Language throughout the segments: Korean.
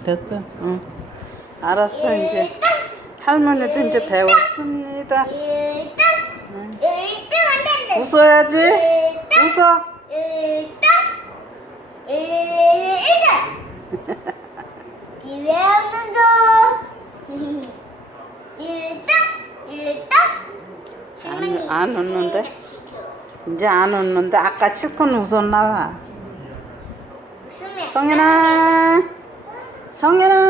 됐어. 응. 알았어 이제. 할머니도 이제 배웠습니다. 된대. 웃어야지. 웃어. 일등 일등 일등 일등 안, 안 웃는데? 이제 안 웃는데 아까 실컷 웃었나 봐. 성현아. 성현아.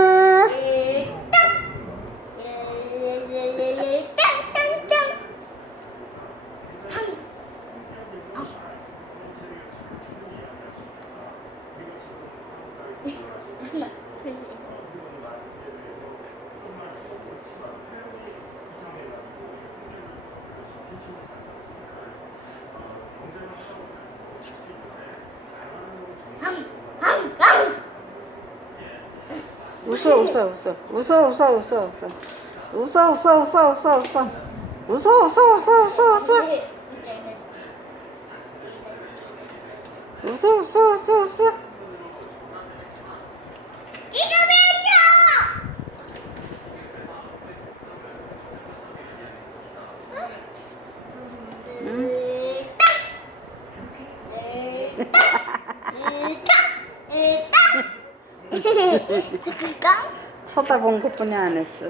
일등 일등 땅땅땅 웃어 웃어 웃어 웃어 웃어 웃어 웃어 웃어 웃어 웃어 웃어 웃어 웃어 웃어 웃 찍을까? 쳐다본 것뿐이 안 했어.